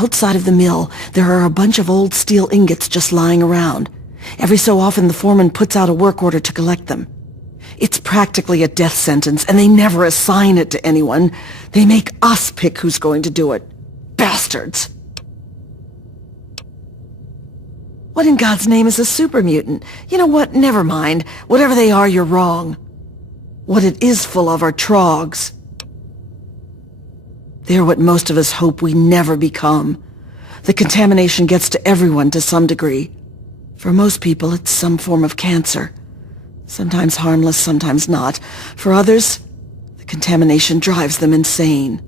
Outside of the mill, there are a bunch of old steel ingots just lying around. Every so often the foreman puts out a work order to collect them. It's practically a death sentence, and they never assign it to anyone. They make us pick who's going to do it. Bastards! What in God's name is a super mutant? You know what? Never mind. Whatever they are, you're wrong. What it is full of are trogs. They're what most of us hope we never become. The contamination gets to everyone to some degree. For most people, it's some form of cancer. Sometimes harmless, sometimes not. For others, the contamination drives them insane.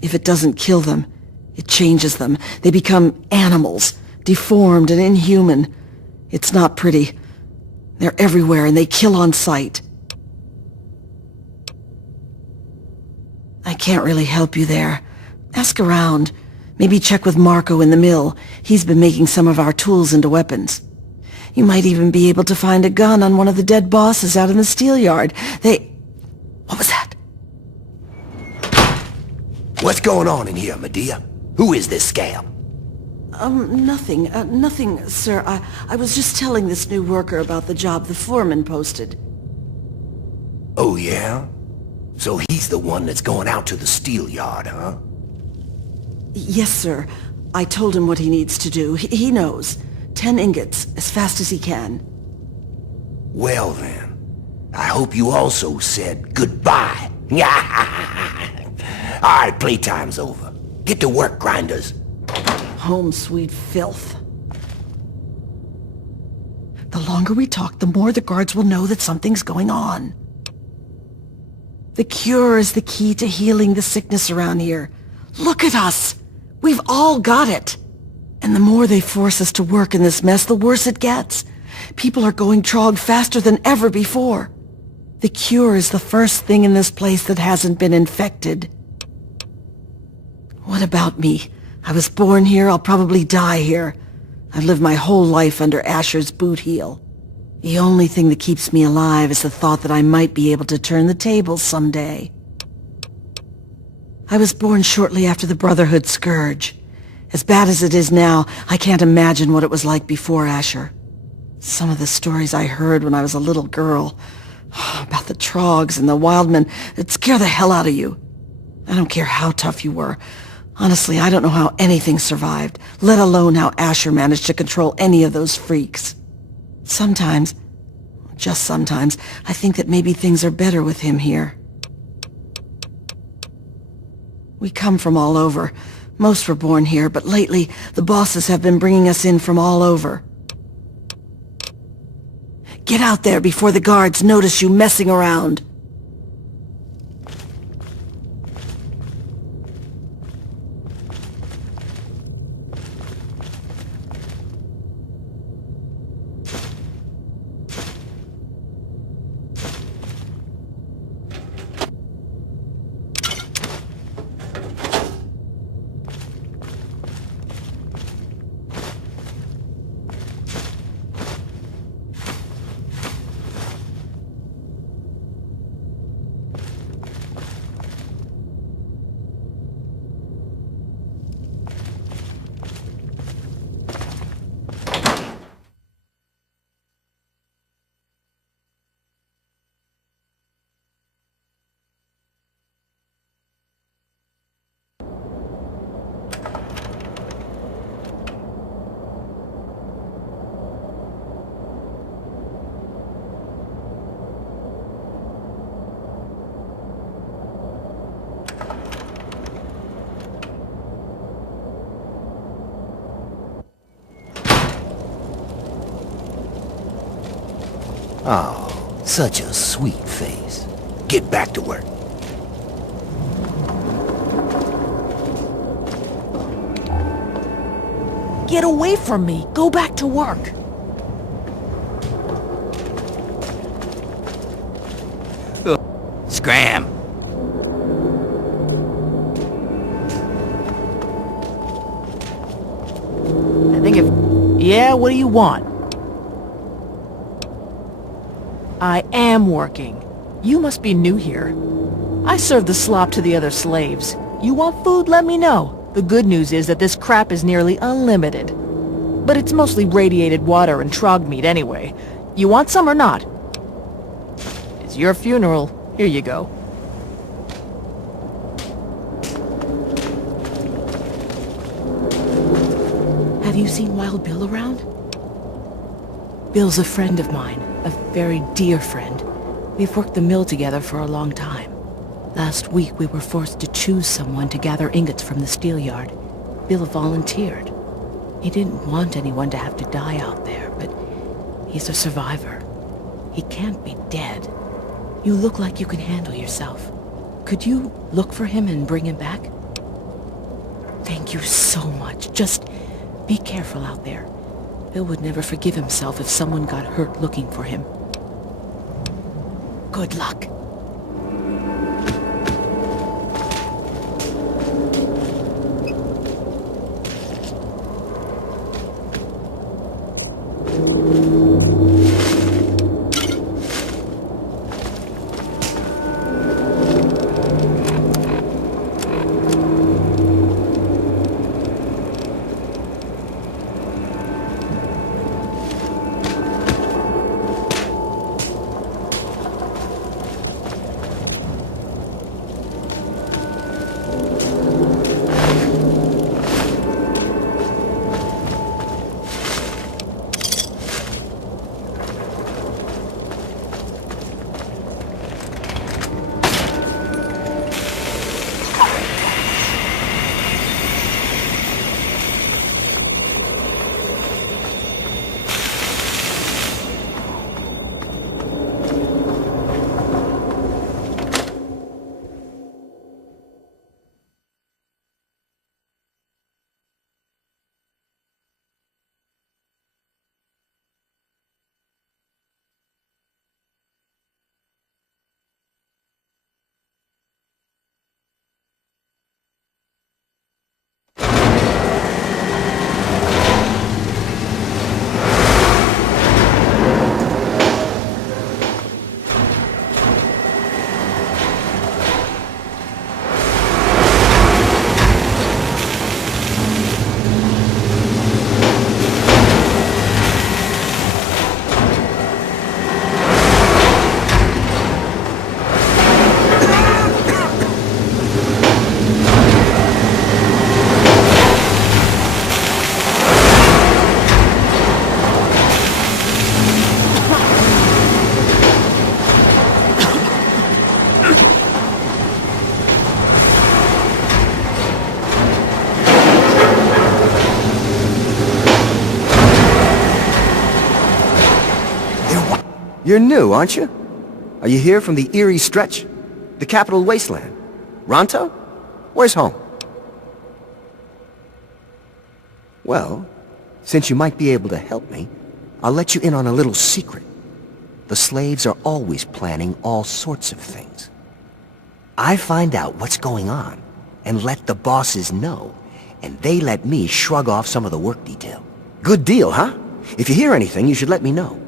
If it doesn't kill them, it changes them. They become animals, deformed and inhuman. It's not pretty. They're everywhere and they kill on sight. I can't really help you there. Ask around. Maybe check with Marco in the mill. He's been making some of our tools into weapons. You might even be able to find a gun on one of the dead bosses out in the steel yard. What was that? What's going on in here, Medea? Who is this scab? Nothing. Nothing, sir. I was just telling this new worker about the job the foreman posted. Oh, yeah? So he's the one that's going out to the steel yard, huh? Yes, sir. I told him what he needs to do. He knows. 10 ingots, as fast as he can. Well then, I hope you also said goodbye. Alright, playtime's over. Get to work, grinders. Home sweet filth. The longer we talk, the more the guards will know that something's going on. The cure is the key to healing the sickness around here. Look at us! We've all got it! And the more they force us to work in this mess, the worse it gets. People are going trog faster than ever before. The cure is the first thing in this place that hasn't been infected. What about me? I was born here, I'll probably die here. I've lived my whole life under Asher's boot heel. The only thing that keeps me alive is the thought that I might be able to turn the tables someday. I was born shortly after the Brotherhood Scourge. As bad as it is now, I can't imagine what it was like before Asher. Some of the stories I heard when I was a little girl, about the Trogs and the Wildmen, it'd scare the hell out of you. I don't care how tough you were. Honestly, I don't know how anything survived, let alone how Asher managed to control any of those freaks. Sometimes, just sometimes, I think that maybe things are better with him here. We come from all over. Most were born here, but lately, the bosses have been bringing us in from all over. Get out there before the guards notice you messing around. Oh, such a sweet face. Get back to work. Get away from me! Go back to work! Scram! I think if... Yeah, what do you want? I am working. You must be new here. I serve the slop to the other slaves. You want food? Let me know. The good news is that this crap is nearly unlimited. But it's mostly radiated water and trog meat anyway. You want some or not? It's your funeral. Here you go. Have you seen Wild Bill around? Bill's a friend of mine, a very dear friend. We've worked the mill together for a long time. Last week we were forced to choose someone to gather ingots from the steel yard. Bill volunteered. He didn't want anyone to have to die out there, but he's a survivor. He can't be dead. You look like you can handle yourself. Could you look for him and bring him back? Thank you so much. Just be careful out there. Bill would never forgive himself if someone got hurt looking for him. Good luck. You're new, aren't you? Are you here from the Erie Stretch? The Capital Wasteland? Ronto? Where's home? Well, since you might be able to help me, I'll let you in on a little secret. The slaves are always planning all sorts of things. I find out what's going on and let the bosses know, and they let me shrug off some of the work detail. Good deal, huh? If you hear anything, you should let me know.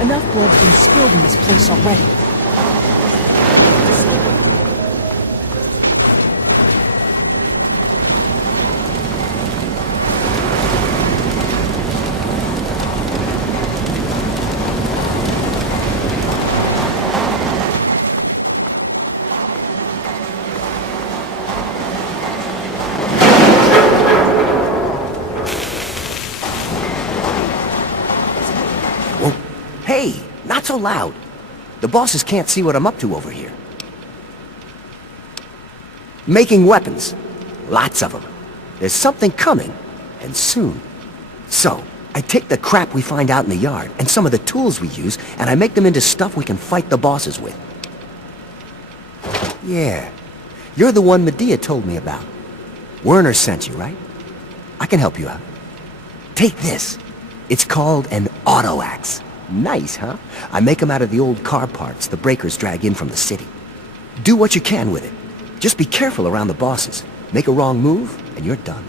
Enough blood's been spilled in this place already. Hey, not so loud. The bosses can't see what I'm up to over here. Making weapons. Lots of them. There's something coming, and soon. So, I take the crap we find out in the yard, and some of the tools we use, and I make them into stuff we can fight the bosses with. Yeah, you're the one Medea told me about. Werner sent you, right? I can help you out. Take this. It's called an auto axe. Nice, huh? I make them out of the old car parts the breakers drag in from the city. Do what you can with it. Just be careful around the bosses. Make a wrong move, and you're done.